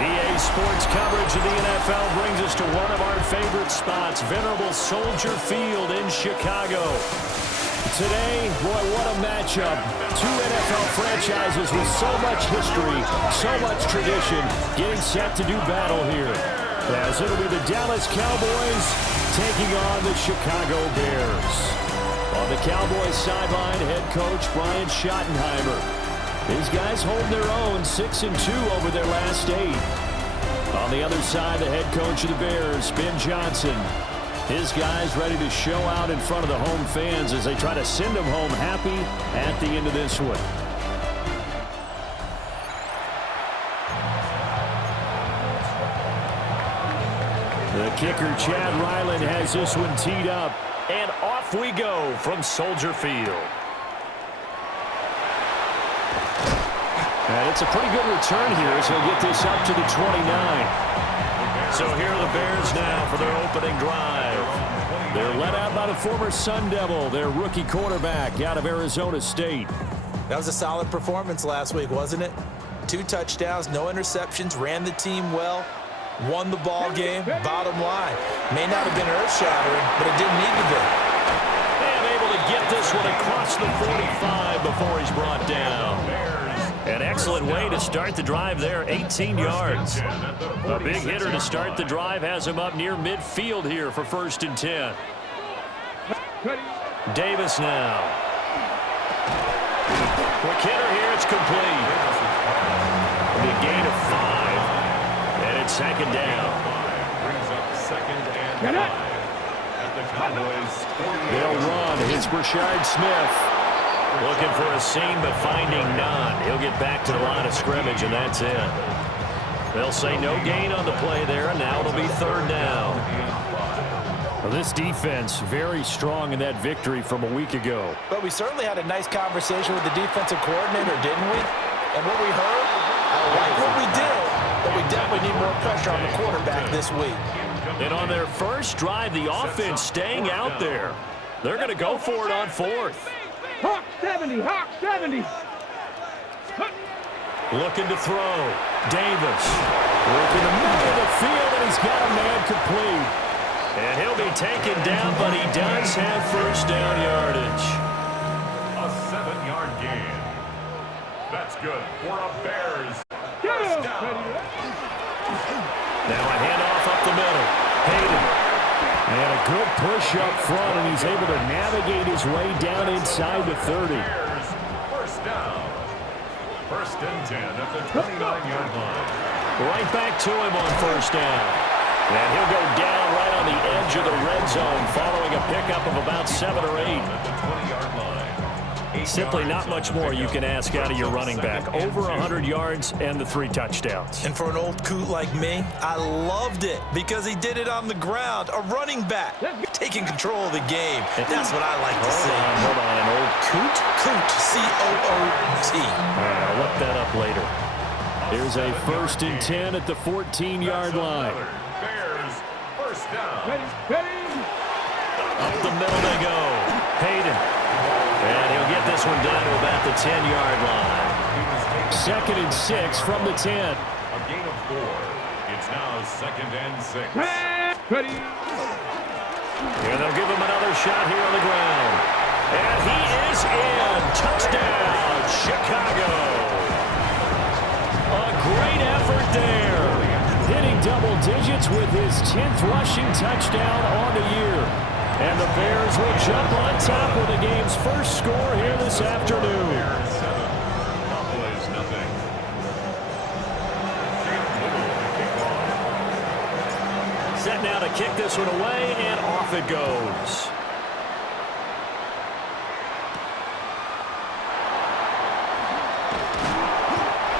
EA Sports coverage of the NFL brings us to one of our favorite spots, venerable Soldier Field in Chicago. Today, boy, what a matchup. Two NFL franchises with so much history, so much tradition, getting set to do battle here. As it'll be the Dallas Cowboys taking on the Chicago Bears. On the Cowboys sideline, head coach Brian Schottenheimer. These guys hold their own, 6-2 over their last 8. On the other side, the head coach of the Bears, Ben Johnson. His guys ready to show out in front of the home fans as they try to send them home happy at the end of this one. The kicker, Chad Ryland, has this one teed up. And off we go from Soldier Field. And it's a pretty good return here as he'll get this up to the 29. So here are the Bears now for their opening drive. They're led out by the former Sun Devil, their rookie quarterback out of Arizona State. That was a solid performance last week, wasn't it? 2 touchdowns, no interceptions, ran the team well, won the ball game. Bottom line, may not have been earth-shattering, but it didn't need to be. And able to get this one across the 45 before he's brought down. An excellent way to start the drive there, 18 yards. A big hitter to start the drive has him up near midfield here for 1st and 10. Davis now. Quick hitter here, it's complete. Big gain of 5. And it's 2nd down. Brings up 2nd and 5. At the Cowboys. They'll run. It's Rashard Smith. Looking for a seam, but finding none. He'll get back to the line of scrimmage, and that's it. They'll say no gain on the play there, and now it'll be 3rd down. Well, this defense very strong in that victory from a week ago. But we certainly had a nice conversation with the defensive coordinator, didn't we? And what we heard, I like what we did, but we definitely need more pressure on the quarterback this week. And on their first drive, the offense staying out there. They're going to go for it on 4th. Hawk 70, Hawk 70. Looking to throw. Davis. Working the middle of the field, and he's got a man complete. And he'll be taken down, but he does have 1st down yardage. A 7-yard gain. That's good for a Bears. Get him! Now a handoff up the middle. Hayden. And a good push up front, and he's able to navigate his way down inside the 30. First down. First and 10 at the 29-yard line. Right back to him on first down. And he'll go down right on the edge of the red zone following a pickup of about 7 or 8. At the 20-yard line. Simply not much more you can ask out of your running back. Over 100 yards and the 3 touchdowns. And for an old coot like me, I loved it because he did it on the ground. A running back taking control of the game. That's what I like to see. Hold on, an old coot? Coot, C-O-O-T. All right, I'll look that up later. Here's a first and 10 at the 14-yard line. Bears, first down. Up the middle they go. Hayden. And he'll get this one down to about the 10-yard line. Second and 6 from the 10. A gain of 4. It's now second and 6. Ready. And they'll give him another shot here on the ground. And he is in. Touchdown, Chicago. A great effort there. Hitting double digits with his 10th rushing touchdown on the year. And the Bears will jump on top with the game's first score here this afternoon. Bears 7. Cowboys nothing. Set now to kick this one away, and off it goes.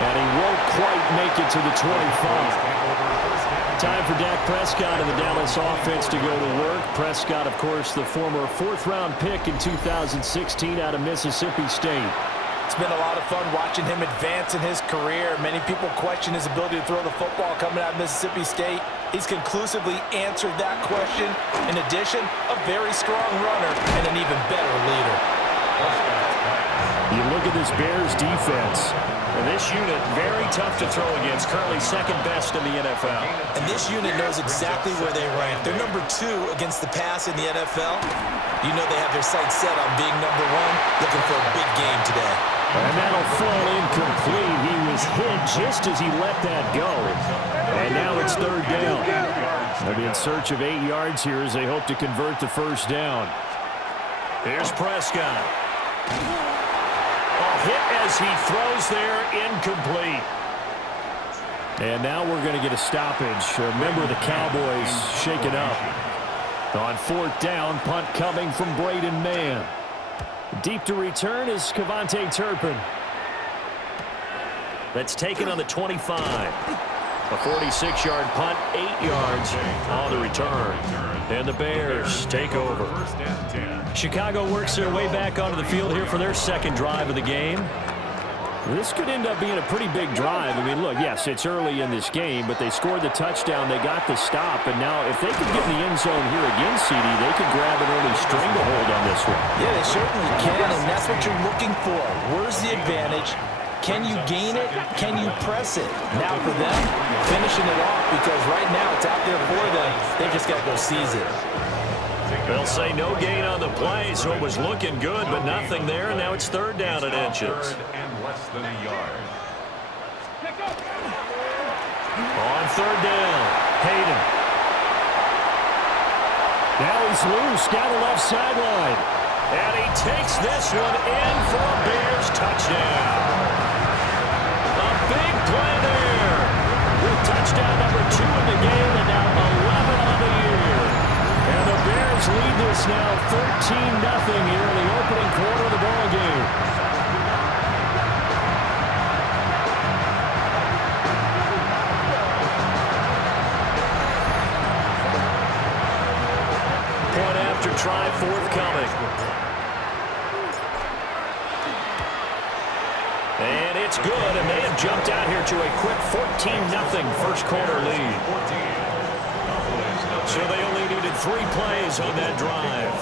And he won't quite make it to the 25. Time for Dak Prescott and the Dallas offense to go to work. Prescott, of course, the former 4th-round pick in 2016 out of Mississippi State. It's been a lot of fun watching him advance in his career. Many people question his ability to throw the football coming out of Mississippi State. He's conclusively answered that question. In addition, a very strong runner and an even better leader. You look at this Bears defense. And this unit, very tough to throw against, currently second best in the NFL. And this unit knows exactly where they rank. They're number 2 against the pass in the NFL. You know they have their sights set on being number 1, looking for a big game today. And that'll fall incomplete. He was hit just as he let that go. And now it's third down. They'll be in search of 8 yards here as they hope to convert the first down. Here's Prescott. Hit as he throws there, incomplete. And now we're going to get a stoppage. Remember, the Cowboys shaken up. On 4th down, punt coming from Braden Mann. Deep to return is Cavante Turpin. That's taken on the 25. A 46-yard punt, 8 yards on the return. And the Bears take over. Chicago works their way back onto the field here for their second drive of the game. This could end up being a pretty big drive. I mean, look, yes, it's early in this game, but they scored the touchdown, they got the stop, and now if they could get in the end zone here again, CD, they could grab an early stranglehold on this one. Yeah, they certainly can, and that's what you're looking for. Where's the advantage? Can you gain it? Can you press it? Now for them, finishing it off, because right now it's out there for them. They just got to go seize it. They'll say no gain on the play, so it was looking good, but nothing there, and now it's third down at inches. And less than a yard. On third down, Hayden. Now he's loose down the left sideline. And he takes this one in for a Bears touchdown. A big play there. With touchdown number 2 in the game and now 11 on the year. And the Bears lead this now 13-0 here in the opening quarter of the ball game. Point after try forthcoming. And it's good, and they have jumped out here to a quick 14-0 first quarter lead. So they only needed 3 plays on that drive.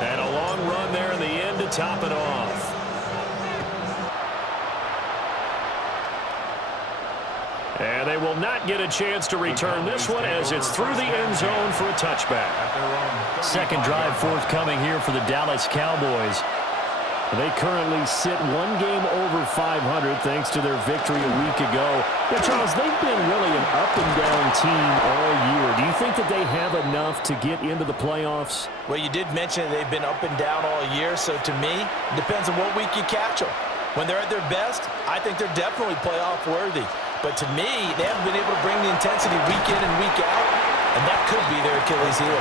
And a long run there in the end to top it off. And they will not get a chance to return this one as it's through the end zone for a touchback. Second drive forthcoming here for the Dallas Cowboys. They currently sit one game over 500 thanks to their victory a week ago. Yeah, Charles, they've been really an up-and-down team all year. Do you think that they have enough to get into the playoffs? Well, you did mention that they've been up and down all year, so to me, it depends on what week you catch them. When they're at their best, I think they're definitely playoff worthy. But to me, they haven't been able to bring the intensity week in and week out, and that could be their Achilles heel.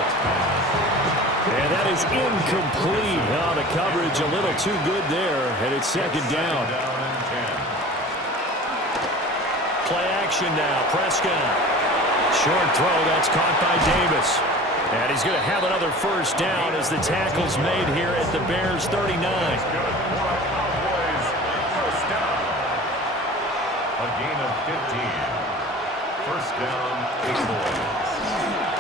And that is incomplete. Oh, the coverage a little too good there, and it's second down. Play action now. Prescott. Short throw. That's caught by Davis. And he's going to have another first down as the tackle's made here at the Bears' 39. A gain of 15. First down, Cowboys.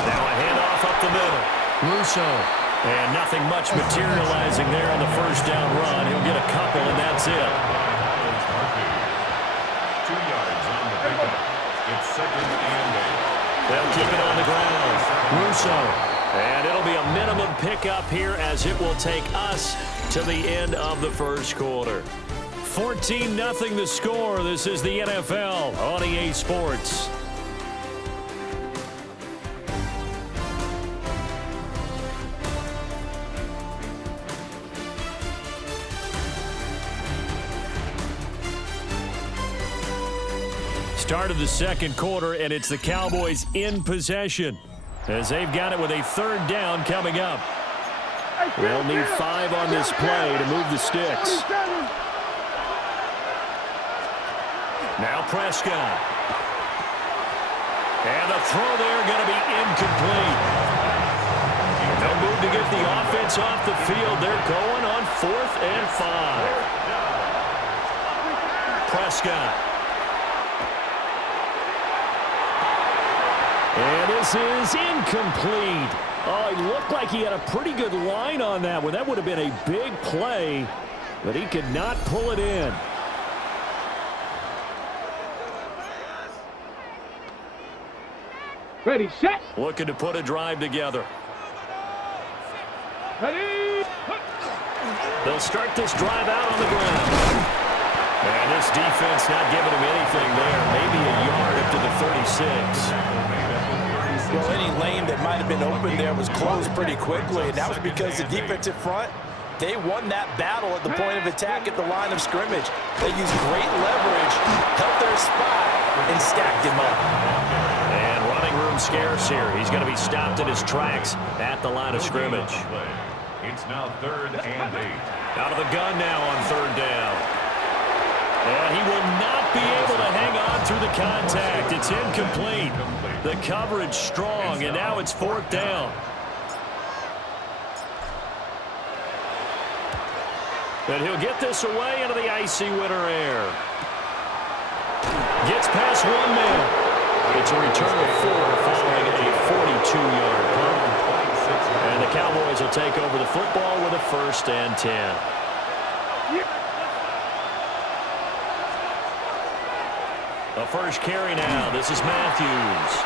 Now a handoff up the middle. Russo. And nothing much materializing there on the first down run. He'll get a couple, and that's it. 2 yards on the pickup. It's second and 8. They'll keep it on the ground. Russo. And it'll be a minimum pickup here as it will take us to the end of the first quarter. 14-0 the score. This is the NFL on EA Sports. Start of the second quarter, and it's the Cowboys in possession as they've got it with a third down coming up. They'll need 5 on this play to move the sticks. Now Prescott. And the throw there going to be incomplete. No move to get the offense off the field. They're going on 4th and 5. Prescott. And this is incomplete. Oh, he looked like he had a pretty good line on that one. That would have been a big play, but he could not pull it in. Ready, set. Looking to put a drive together. Ready. They'll start this drive out on the ground. And this defense not giving him anything there. Maybe a yard up to the 36. Well, any lane that might have been open there was closed pretty quickly, and that was because the defensive front, they won that battle at the point of attack at the line of scrimmage. They used great leverage, held their spot, and stacked him up. And running room scarce here. He's going to be stopped in his tracks at the line of scrimmage. It's now 3rd and 8. Out of the gun now on 3rd down. And he will not be able to hang on through the contact. It's incomplete. The coverage strong, and now it's 4th down. And he'll get this away into the icy winter air. Gets past one man. It's a return of 4 following a 42-yard punt. And the Cowboys will take over the football with a 1st and 10. A first carry now. This is Matthews.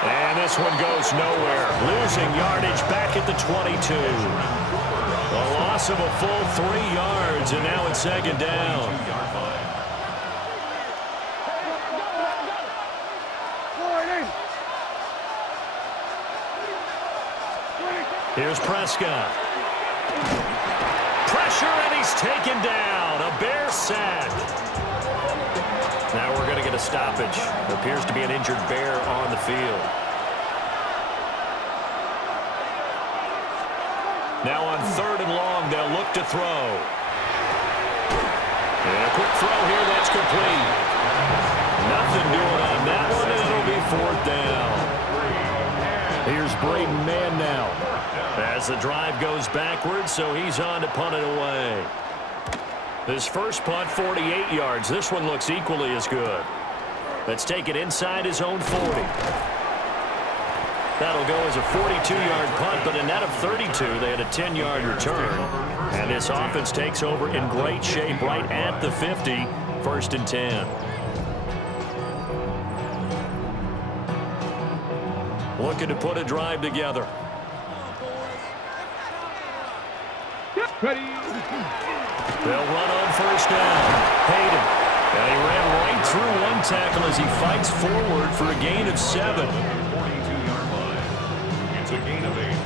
And this one goes nowhere. Losing yardage back at the 22. A loss of a full 3 yards, and now it's 2nd down. Here's Prescott. Pressure, and he's taken down. A Bear sack. Now we're going to get a stoppage. Appears to be an injured Bear on the field. Now on 3rd and long, they'll look to throw. And a quick throw here, that's complete. Nothing doing on that one, and it'll be 4th down. Here's Braden Mann now. As the drive goes backwards, so he's on to punt it away. His first punt, 48 yards. This one looks equally as good. Let's take it inside his own 40. That'll go as a 42-yard punt, but a net of 32. They had a 10-yard return. And this offense takes over in great shape right at the 50. 1st and 10. Looking to put a drive together. Ready. They'll run on first down. Hayden. And he ran right through one tackle as he fights forward for a gain of 7. 42-yard line. It's a gain of 8.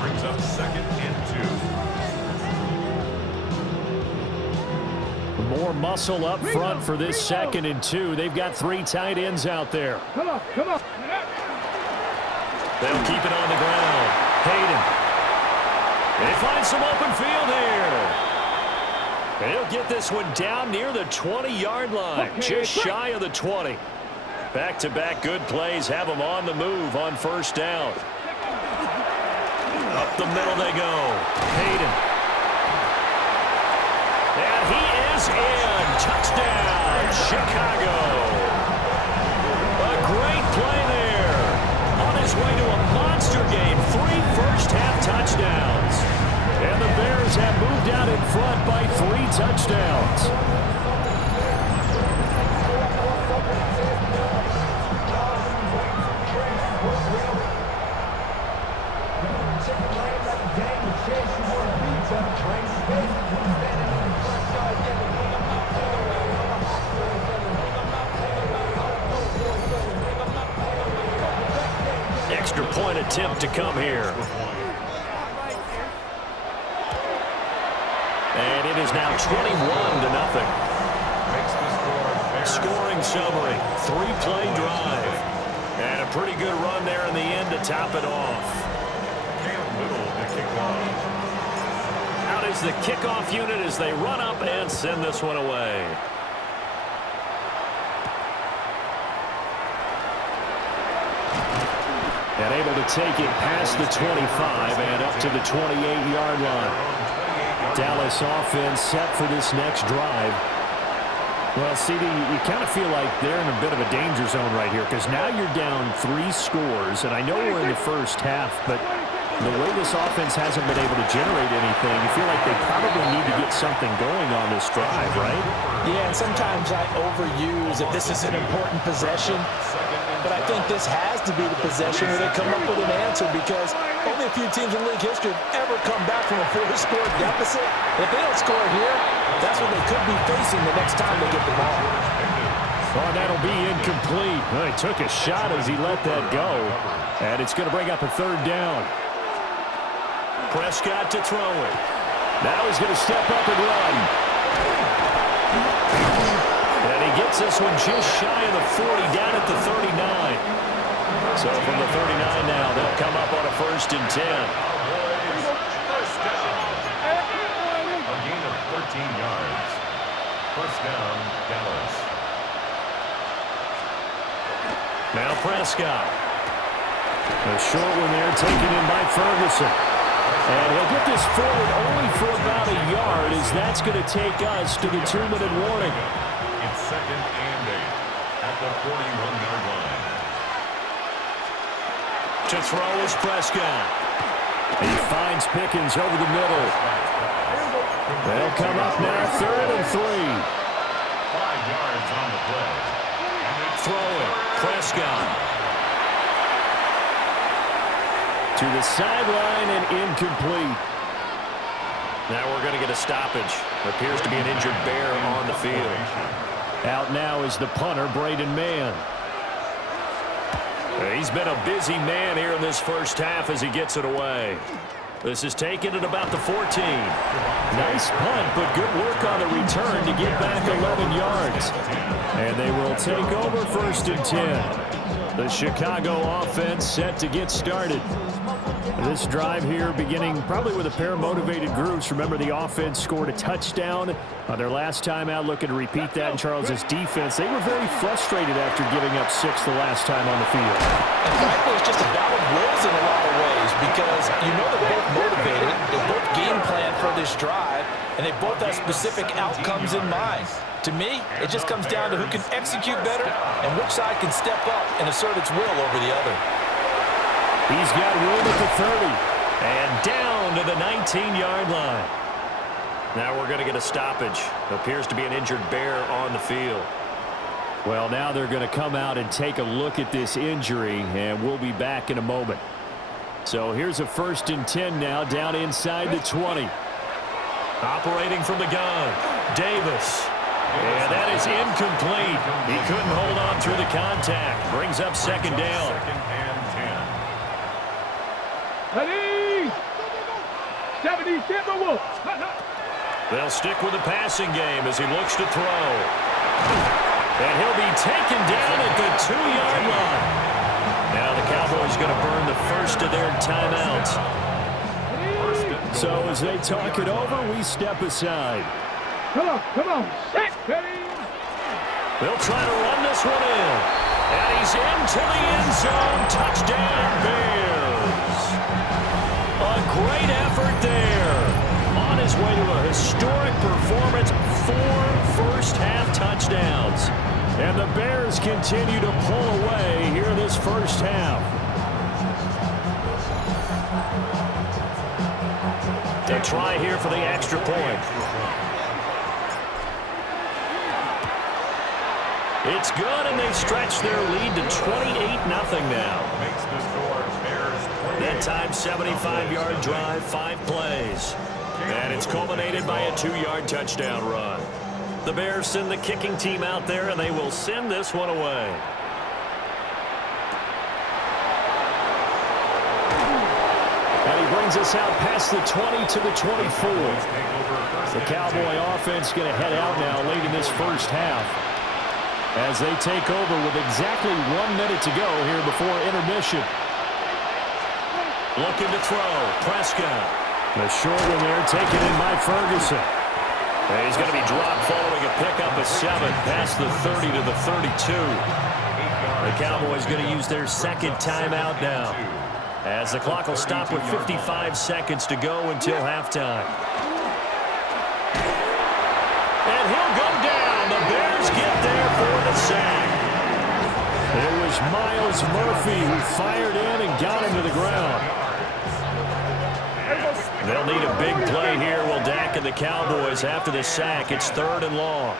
Brings up 2nd and 2. More muscle up front for this 2nd and 2. They've got 3 tight ends out there. Come on, come on. They'll keep it on the ground. Hayden. They find some open field here. He'll get this one down near the 20-yard line, just shy of the 20. Back-to-back good plays have them on the move on first down. Up the middle they go. Hayden. And he is in. Touchdown, Chicago. A great play there. On his way to a monster game. 3 first-half touchdowns. And the Bears have moved out in front by 3 touchdowns. Extra point attempt to come here. And it is now 21-0. Scoring summary, 3-play drive. And a pretty good run there in the end to top it off. Out is the kickoff unit as they run up and send this one away. And able to take it past the 25 and up to the 28-yard line. Dallas offense set for this next drive. Well, CD, you kind of feel like they're in a bit of a danger zone right here because now you're down 3 scores, and I know we're in the first half, but the way this offense hasn't been able to generate anything, you feel like they probably need to get something going on this drive, right? Yeah, and sometimes I overuse that this is an important possession, but I think this has to be the possession where they come up with an answer because only a few teams in league history have ever come back from a 4-score deficit. If they don't score here, that's what they could be facing the next time they get the ball. Oh, that'll be incomplete. Well, he took a shot as he let that go, and it's going to bring up a 3rd down. Prescott to throw it. Now he's going to step up and run. And he gets this one just shy of the 40, down at the 39. So from the 39 now, they'll come up on a 1st and 10. A gain of 13 yards. First down, Dallas. Now Prescott. A short one there taken in by Ferguson. And he'll get this forward only for about a yard as that's going to take us to the 2-minute warning. It's 2nd and 8 at the 41-yard line. To throw is Prescott. He finds Pickens over the middle. They'll come up now 3rd and 3. 5 yards on the play. Throwing, Prescott. To the sideline and incomplete. Now we're going to get a stoppage. Appears to be an injured Bear on the field. Out now is the punter, Braden Mann. He's been a busy man here in this first half as he gets it away. This is taken at about the 14. Nice punt, but good work on the return to get back 11 yards. And they will take over 1st and 10. The Chicago offense set to get started. This drive here beginning probably with a pair of motivated groups. Remember, the offense scored a touchdown on their last time out. Looking to repeat that in Charles's defense. They were very frustrated after giving up 6 the last time on the field. And frankly, it's just a battle of wills in a lot of ways because you know they're both motivated. They both game plan for this drive, and they both have specific outcomes in mind. To me, it just comes down to who can execute better and which side can step up and assert its will over the other. He's got room at the 30 and down to the 19-yard line. Now we're going to get a stoppage. Appears to be an injured Bear on the field. Well, now they're going to come out and take a look at this injury, and we'll be back in a moment. So here's a 1st and 10 now, down inside the 20. Operating from the gun, Davis. And that is incomplete. He couldn't hold on through the contact. Brings up second down. Second and 70. 70, Timberwolves. They'll stick with the passing game as he looks to throw. And he'll be taken down at the 2-yard line. Now the Cowboys going to burn the first of their timeouts. So as they talk it over, we step aside. Come on. Set, ready. They'll try to run this one in. And he's into the end zone. Touchdown, Bears. A great effort there. On his way to a historic performance, 4 first-half touchdowns. And the Bears continue to pull away here this first half. They'll try here for the extra point. It's good, and they stretch their lead to 28-0 now. Makes the score Bears 28. That time, 75-yard drive, 5 plays. And it's culminated by a 2-yard touchdown run. The Bears send the kicking team out there, and they will send this one away. And he brings us out past the 20 to the 24. The Cowboy offense going to head out now late in this first half as they take over with exactly 1 minute to go here before intermission. Looking to throw. Prescott. The short one there taken in by Ferguson. And he's going to be dropped following a pickup of 7 past the 30 to the 32. The Cowboys going to use their second timeout now, as the clock will stop with 55 seconds to go until halftime. And he'll go down. The Bears get there for the sack. It was Myles Murphy who fired in and got him to the ground. They'll need a big play here. Will Dak and the Cowboys after the sack. It's 3rd and long.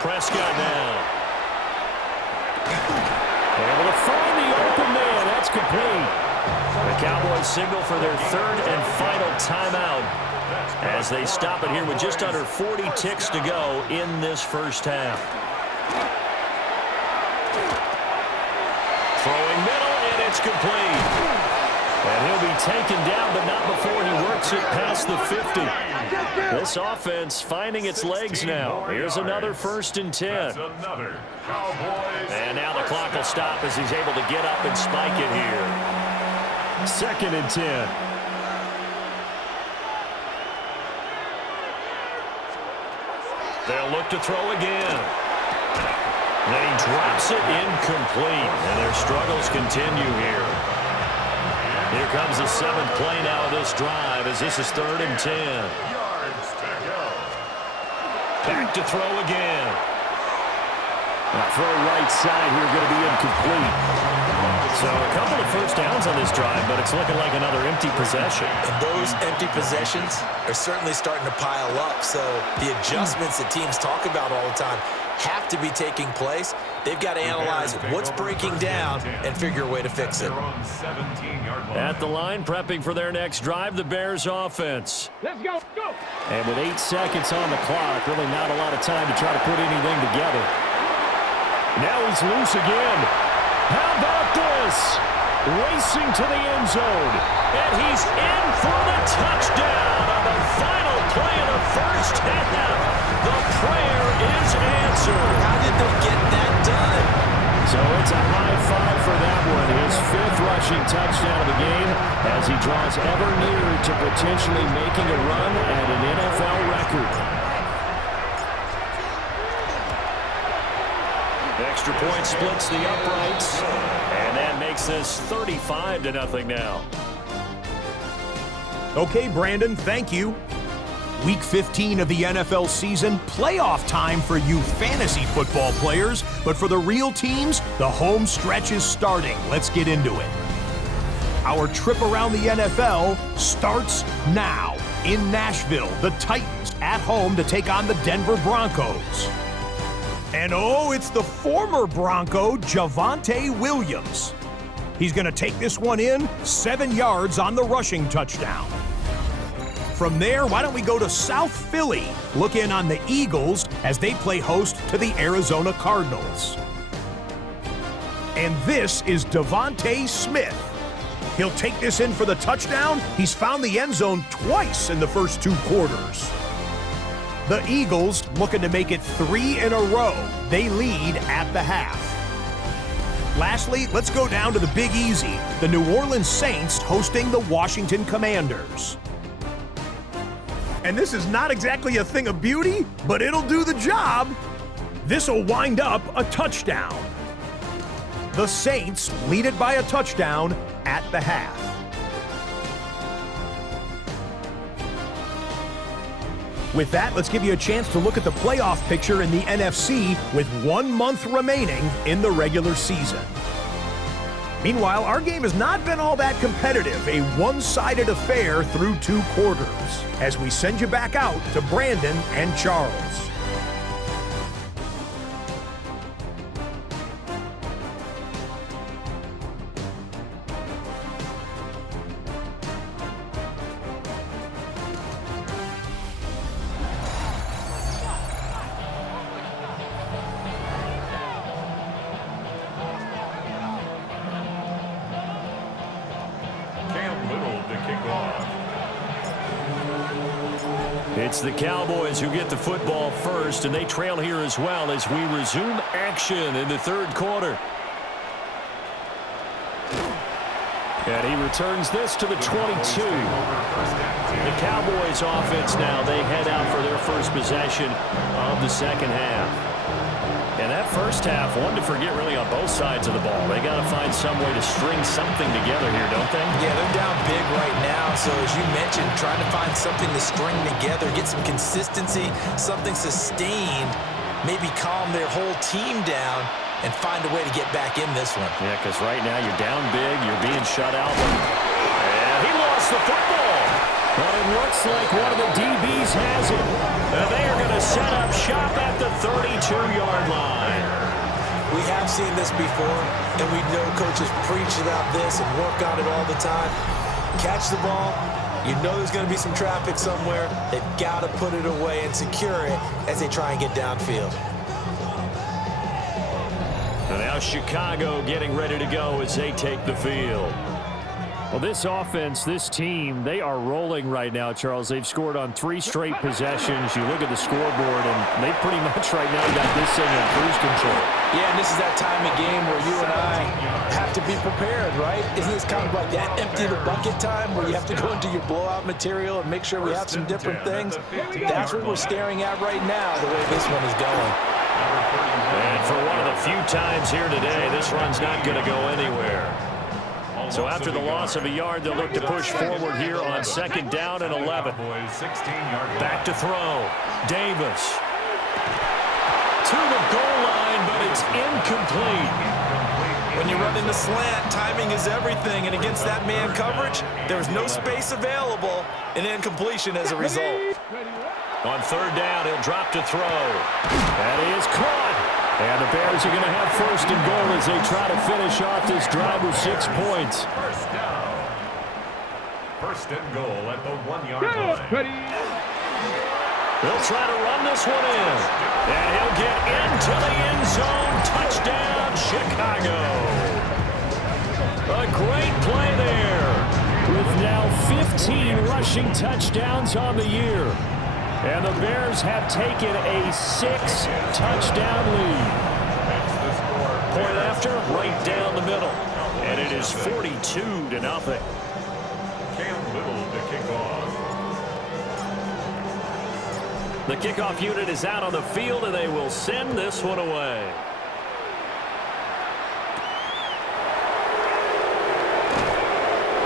Prescott now. Able to find the open man. That's complete. The Cowboys signal for their 3rd and final timeout as they stop it here with just under 40 ticks to go in this first half. Throwing middle, and it's complete. And he'll be taken down, but not before he works it past the 50. This offense finding its legs now. Here's another 1st and 10. Another Cowboys. And now the clock will stop as he's able to get up and spike it here. 2nd and 10. They'll look to throw again. Then he drops it incomplete, and their struggles continue here. Here comes the 7th play now of this drive as this is 3rd and 10. Yards to go. Back to throw again. Now throw right side here going to be incomplete. So a couple of first downs on this drive, but it's looking like another empty possession. And those empty possessions are certainly starting to pile up. So the adjustments that teams talk about all the time have to be taking place. They've got to analyze what's breaking down and figure a way to fix it. At the line, prepping for their next drive, the Bears offense. Let's go. Go. And with 8 seconds on the clock, really not a lot of time to try to put anything together. Now he's loose again. How about this? Racing to the end zone. And he's in for the touchdown on the final play of the first half. The prayer is answered. How did they get that done? So it's a high five for that one. His 5th rushing touchdown of the game as he draws ever nearer to potentially making a run at an NFL record. Extra point splits the uprights, and that makes this 35-0 now. Okay, Brandon, thank you. Week 15 of the NFL season, playoff time for you fantasy football players, but for the real teams, the home stretch is starting. Let's get into it. Our trip around the NFL starts now. In Nashville, the Titans at home to take on the Denver Broncos. And oh, it's the former Bronco, Javonte Williams. He's going to take this one in, 7 yards on the rushing touchdown. From there, why don't we go to South Philly? Look in on the Eagles as they play host to the Arizona Cardinals. And this is Devontae Smith. He'll take this in for the touchdown. He's found the end zone twice in the first 2 quarters. The Eagles looking to make it 3 in a row. They lead at the half. Lastly, let's go down to the Big Easy. The New Orleans Saints hosting the Washington Commanders. And this is not exactly a thing of beauty, but it'll do the job. This'll wind up a touchdown. The Saints lead it by a touchdown at the half. With that, let's give you a chance to look at the playoff picture in the NFC with 1 month remaining in the regular season. Meanwhile, our game has not been all that competitive, a one-sided affair through 2 quarters, as we send you back out to Brandon and Charles. It's the Cowboys who get the football first, and they trail here as well as we resume action in the 3rd quarter. And he returns this to the 22. The Cowboys offense now, they head out for their first possession of the 2nd half. And that first half, one to forget really on both sides of the ball. They got to find some way to string something together here, don't they? Yeah, they're down big right now. So as you mentioned, trying to find something to string together, get some consistency, something sustained, maybe calm their whole team down and find a way to get back in this one. Yeah, because right now you're down big, you're being shut out. And he lost the football. But it looks like one of the DBs has it. And they are going to set up shop at the 32-yard line. We have seen this before, and we know coaches preach about this and work on it all the time. Catch the ball. You know there's going to be some traffic somewhere. They've got to put it away and secure it as they try and get downfield. And now Chicago getting ready to go as they take the field. Well, this offense, this team, they are rolling right now, Charles. They've scored on 3 straight possessions. You look at the scoreboard, and they pretty much right now got this thing in cruise control. Yeah, and this is that time of game where you and I have to be prepared, right? Isn't this kind of like that empty the bucket time where you have to go into your blowout material and make sure we have some different things? That's what we're staring at right now, the way this one is going. And for one of the few times here today, this run's not going to go anywhere. So after the loss of a yard, they'll look to push forward here on 2nd down and 11. Back to throw. Davis. To the goal line, but it's incomplete. When you run in the slant, timing is everything. And against that man coverage, there's no space available. An incompletion as a result. On 3rd down, he'll drop to throw. That is caught. And the Bears are going to have 1st and goal as they try to finish off this drive with 6 points. 1st down. 1st and goal at the 1-yard line. They'll try to run this one in. And he'll get into the end zone. Touchdown, Chicago. A great play there. With now 15 rushing touchdowns on the year. And the Bears have taken a 6-touchdown lead. Point after, right down the middle. And it is 42-0. Cam Little to kick off. The kickoff unit is out on the field, and they will send this one away.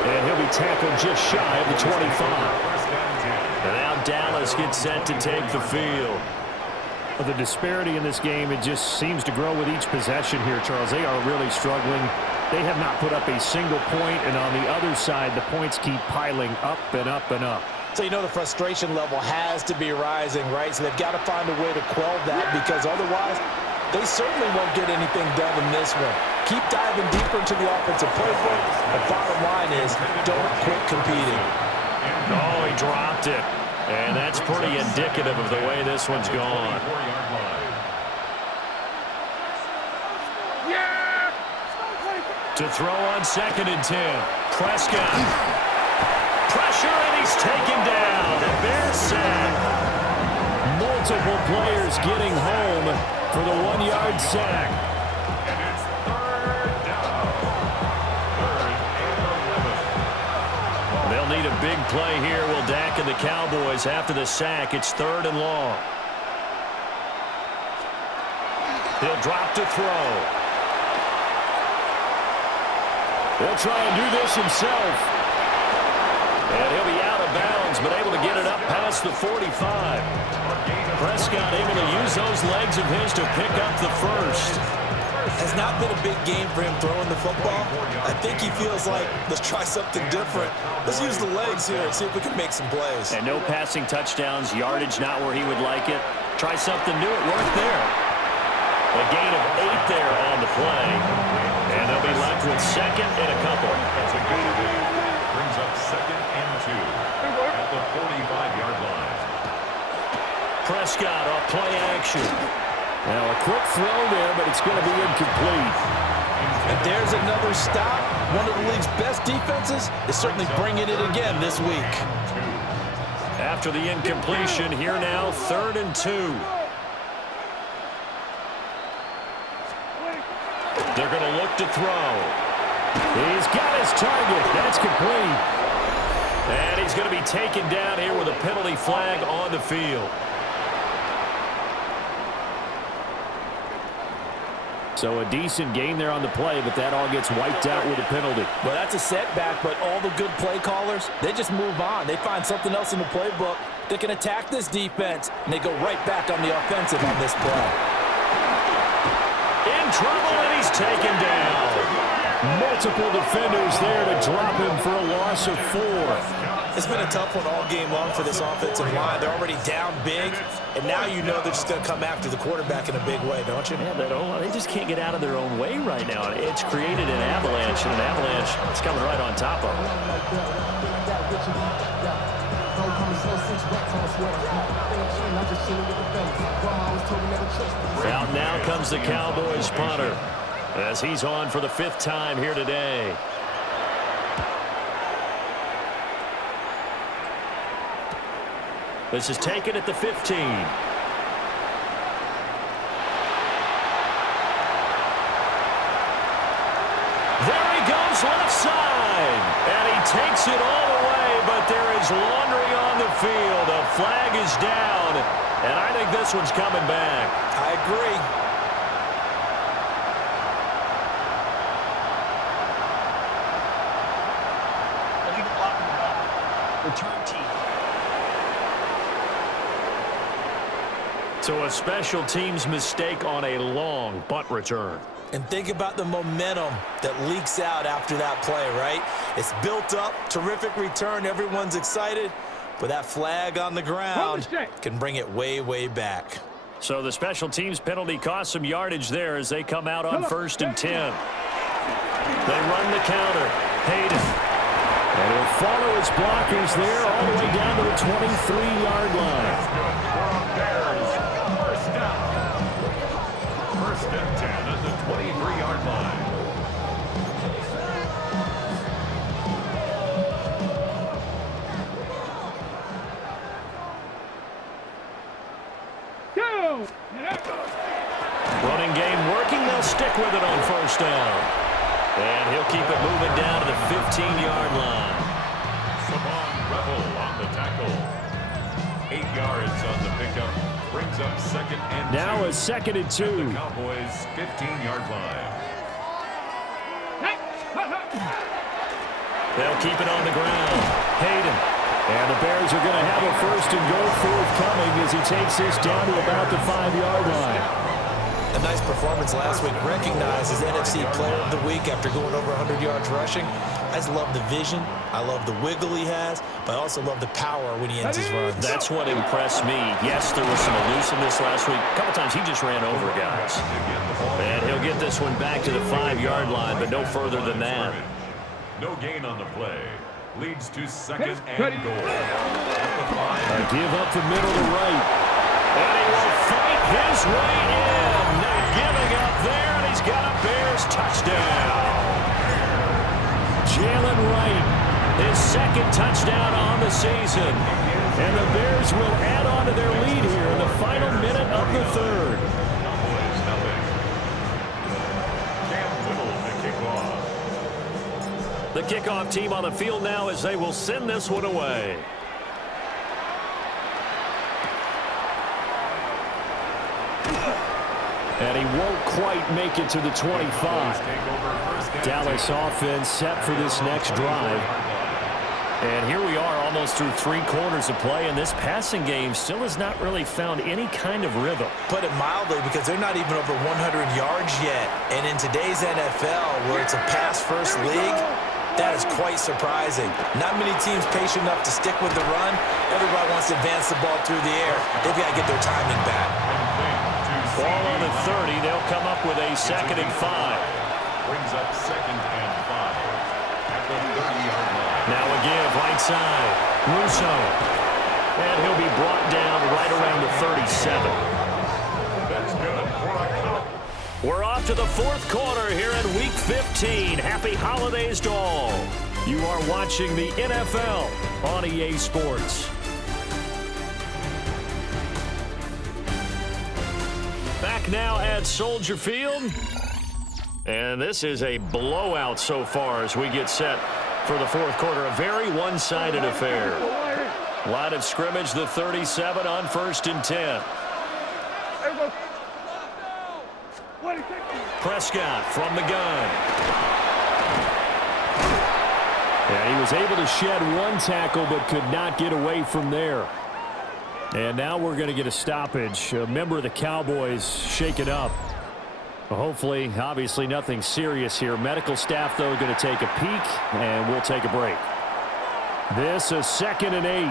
And he'll be tackled just shy of the 25. And now Dallas gets set to take the field. Well, the disparity in this game, it just seems to grow with each possession here, Charles. They are really struggling. They have not put up a single point, and on the other side, the points keep piling up and up and up. So you know the frustration level has to be rising, right? So they've got to find a way to quell that because otherwise they certainly won't get anything done in this one. Keep diving deeper into the offensive playbook. The bottom line is don't quit competing. Oh, he dropped it. And that's pretty indicative of the way this one's gone. To throw on 2nd and 10. Prescott. Pressure, and he's taken down. A Bear sack. Multiple players getting home for the 1-yard sack. And it's 3rd down. 3rd and 11. They'll need a big play here, will Dak and the Cowboys. After the sack, it's 3rd and long. He'll drop to throw. He'll try and do this himself. And he'll be out of bounds, but able to get it up past the 45. Prescott able to use those legs of his to pick up the first. Has not been a big game for him throwing the football. I think he feels like, let's try something different. Let's use the legs here and see if we can make some plays. And no passing touchdowns, yardage not where he would like it. Try something new, it worked there. A gain of 8 there on the play. And they'll be left with 2nd and a couple. That's a gain of 8. Brings up 2nd and 2 at the 45-yard line. Prescott off play action. Now a quick throw there, but it's going to be incomplete. And there's another stop. One of the league's best defenses is certainly bringing it again this week. After the incompletion, here now 3rd and 2. They're going to look to throw. He's got his target. That's complete. And he's going to be taken down here with a penalty flag on the field. So a decent gain there on the play, but that all gets wiped out with a penalty. Well, that's a setback, but all the good play callers, they just move on. They find something else in the playbook. They can attack this defense, and they go right back on the offensive on this play. In trouble, and he's taken down. Multiple defenders there to drop him for a loss of 4. It's been a tough one all game long for this offensive line. They're already down big, and now you know they're just going to come after the quarterback in a big way, don't you? Yeah, they just can't get out of their own way right now. It's created an avalanche, and an avalanche is coming right on top of them. Out now comes the Cowboys punter as he's on for the 5th time here today. This is taken at the 15. There he goes left side. And he takes it all the way, but there is laundry on the field. A flag is down, and I think this one's coming back. I agree. Return team. So a special teams mistake on a long punt return. And think about the momentum that leaks out after that play, right? It's built up, terrific return, everyone's excited, but that flag on the ground can bring it way, way back. So the special teams penalty cost some yardage there as they come out on 1st and 10. They run the counter. Hayden. And he'll follow his blockers there all the way down to the 23-yard line. First down. 1st and 10 at the 23-yard line. Running game working. They'll stick with it on 1st down. And he'll keep it moving down to the 15-yard line. Savon Rebel on the tackle. 8 yards on the pickup. Brings up 2nd and 2. Now a 2nd and 2. At the Cowboys' 15-yard line. They'll keep it on the ground. Hayden. And the Bears are going to have a 1st and goal forthcoming as he takes this down to about the 5-yard line. A nice performance last week, recognized as NFC Player of the Week after going over 100 yards rushing. I just love the vision. I love the wiggle he has, but I also love the power when he ends his runs. That's what impressed me. Yes, there was some elusiveness last week. A couple times he just ran over guys. And he'll get this one back to the 5-yard line, but no further than that. No gain on the play. Leads to second and goal. A give up the middle to right. And he will fight his way in. Not giving up there, and he's got a Bears touchdown. Jalen Wright, his second touchdown on the season. And the Bears will add on to their lead here in the final minute of the third. Cowboys nothing. Cam Whittle to kick off. The kickoff team on the field now as they will send this one away. And he won't quite make it to the 25. Dallas offense set for this next drive. And here we are almost through 3 quarters of play, and this passing game still has not really found any kind of rhythm. Put it mildly, because they're not even over 100 yards yet. And in today's NFL, where it's a pass-first league, that is quite surprising. Not many teams patient enough to stick with the run. Everybody wants to advance the ball through the air. They've got to get their timing back. Ball on the 30. They'll come up with a 2nd and 5. Brings up 2nd and 5 at the 30-yard line. Now a give, right side. Russo. And he'll be brought down right around the 37. That's good for a count. We're off to the 4th quarter here in Week 15. Happy holidays to all. You are watching the NFL on EA Sports. Back now at Soldier Field. And this is a blowout so far as we get set for the 4th quarter. A very one-sided affair. Line of scrimmage, the 37 on 1st and 10. Prescott from the gun. And he was able to shed 1 tackle but could not get away from there. And now we're going to get a stoppage. A member of the Cowboys shaken up. Hopefully, obviously nothing serious here. Medical staff, though, going to take a peek, and we'll take a break. This is 2nd and 8.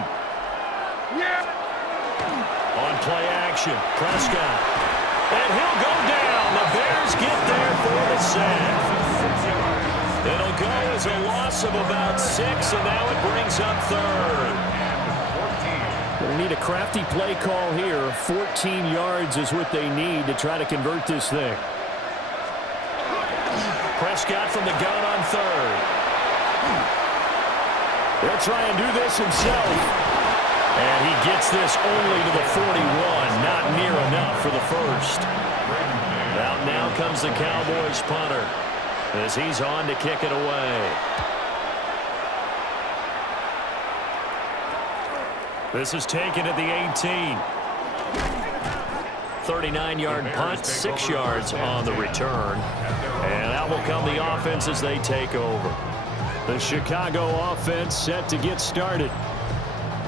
On play action, Prescott. And he'll go down. The Bears get there for the sack. It'll go as a loss of about 6, and now it brings up 3rd. They need a crafty play call here. 14 yards is what they need to try to convert this thing. Prescott from the gun on 3rd. They'll try and do this himself. And he gets this only to the 41. Not near enough for the 1st. Out now comes the Cowboys punter as he's on to kick it away. This is taken at the 18. 39-yard punt, 6 yards on the return. And out will come the offense as they take over. The Chicago offense set to get started.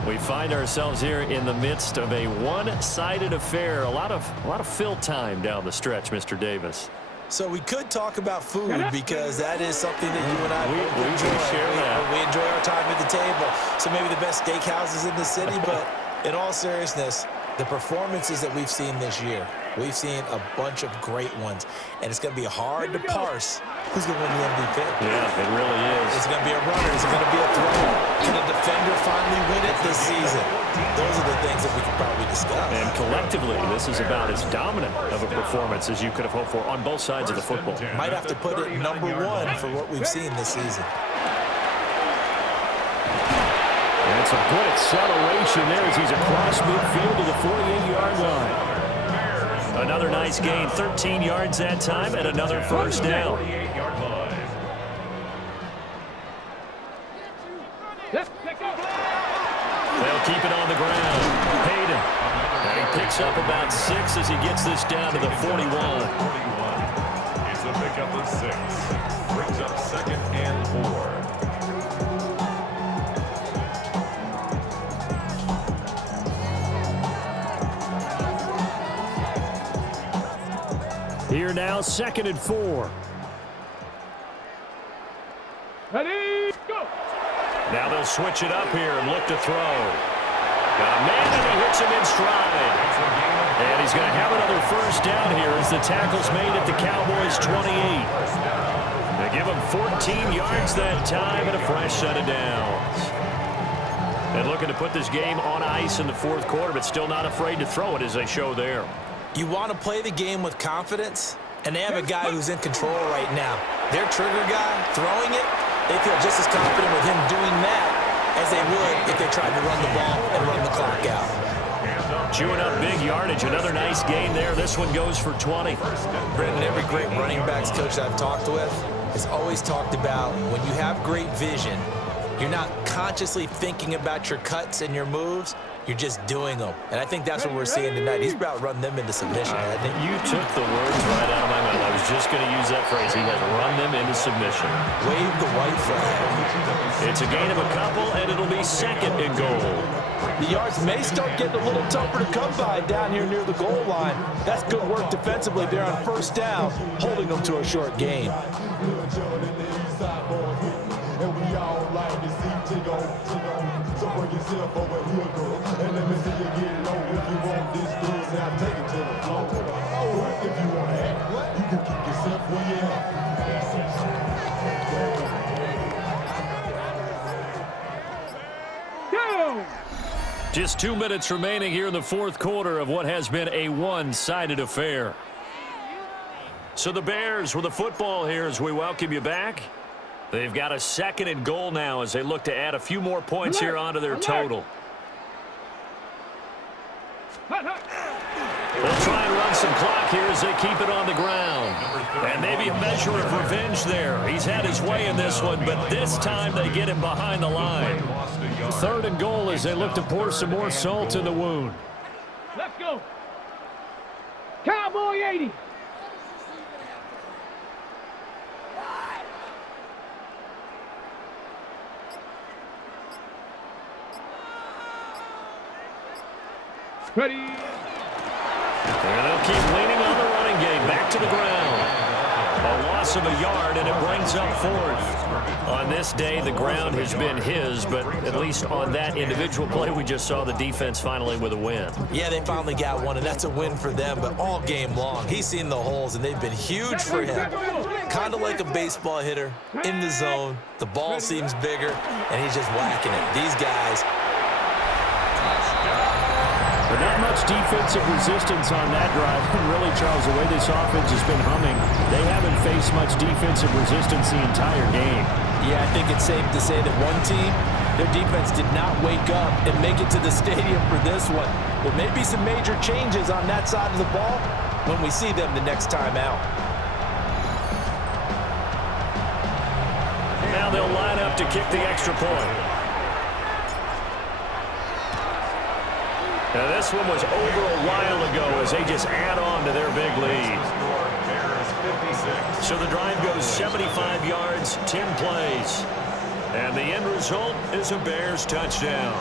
We find ourselves here in the midst of a one-sided affair. A lot of fill time down the stretch, Mr. Davis. So we could talk about food, because that is something that you and I we enjoy. share that. We enjoy our time at the table. So maybe the best steakhouses in the city, but in all seriousness, the performances that we've seen this year, we've seen a bunch of great ones, and it's going to be hard to parse who's going to win the MVP. Yeah, it really is. Is it going to be a runner? Is it going to be a thrower? Can a defender finally win it this season? Those are the things that we could probably discuss. And collectively, this is about as dominant of a performance as you could have hoped for on both sides of the football. Might have to put it number 1 for what we've seen this season. And it's a good acceleration there as he's across midfield to the 48-yard line. Another nice gain, 13 yards that time, and another 1st down. 48-yard line. They'll keep it on the ground. Hayden. And he picks up about 6 as he gets this down to the 41. It's a pickup of 6. Brings up 2nd and 4. Here now, 2nd and 4. Ready, go! Now they'll switch it up here and look to throw. Got a man, and he hits him in stride. And he's going to have another first down here as the tackle's made at the Cowboys' 28. They give him 14 yards that time and a fresh set of downs. And looking to put this game on ice in the fourth quarter, but still not afraid to throw it as they show there. You want to play the game with confidence, and they have a guy who's in control right now. Their trigger guy throwing it, they feel just as confident with him doing that as they would if they tried to run the ball and run the clock out. Chewing up big yardage. Another nice gain there. This one goes for 20. Brendan, every great running backs coach that I've talked with has always talked about when you have great vision, you're not consciously thinking about your cuts and your moves. You're just doing them. And I think that's what we're seeing tonight. He's about to run them into submission. You took the words right out of my mouth. I was just going to use that phrase. He has run them into submission. Wave the white flag. It's a gain of a couple, and it'll be second and goal. The yards may start getting a little tougher to come by down here near the goal line. That's good work defensively there on first down, holding them to a short gain. And we all like to see Tigo. So bring yourself over here, girl. And let me see you get it on. If you want this girl, say I'll take it to the floor. Oh, if you want to act, you can keep yourself where you Down. Just 2 minutes remaining here in the fourth quarter of what has been a one-sided affair. So the Bears with the football here as we welcome you back. They've got a second and goal now as they look to add a few more points here onto their total. They'll try and run some clock here as they keep it on the ground. And maybe a measure of revenge there. He's had his way in this one, but this time they get him behind the line. Third and goal as they look to pour some more salt in the wound. Let's go. Cowboy 80. Ready. And they'll keep leaning on the running game. Back to the ground. A loss of a yard, and it brings up fourth. On this day, the ground has been his, but at least on that individual play, we just saw the defense finally with a win. Yeah, they finally got one, and that's a win for them, but all game long, he's seen the holes, and they've been huge for him. Kind of like a baseball hitter in the zone. The ball seems bigger, and he's just whacking it. These guys... But not much defensive resistance on that drive. And really, Charles, the way this offense has been humming, they haven't faced much defensive resistance the entire game. Yeah, I think it's safe to say that one team, their defense did not wake up and make it to the stadium for this one. There may be some major changes on that side of the ball when we see them the next time out. Now they'll line up to kick the extra point. Now this one was over a while ago as they just add on to their big lead. So the drive goes 75 yards, 10 plays. And the end result is a Bears touchdown.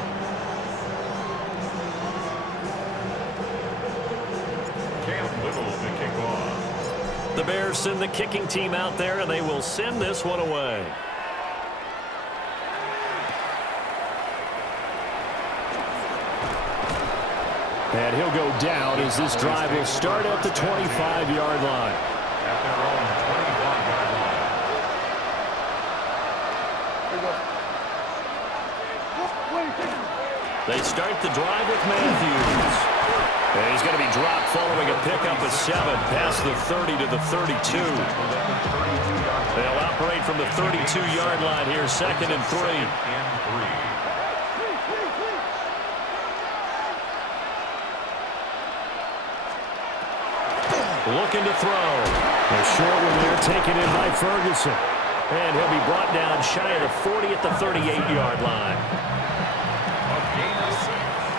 The Bears send the kicking team out there, and they will send this one away. And he'll go down as this drive will start at the 25-yard line. They start the drive with Matthews. And he's going to be dropped following a pickup of 7 past the 30 to the 32. They'll operate from the 32-yard line here, 2nd and 3. Looking to throw. A short one there taken in by Ferguson. And he'll be brought down shy of the 40 at the 38-yard line.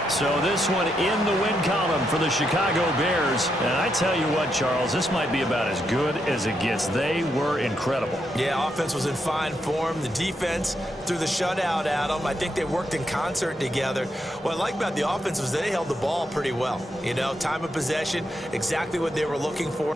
So this one in the win column for the Chicago Bears. And I tell you what, Charles, this might be about as good as it gets. They were incredible. Yeah, offense was in fine form. The defense threw the shutout at them. I think they worked in concert together. What I like about the offense was they held the ball pretty well. You know, time of possession, exactly what they were looking for.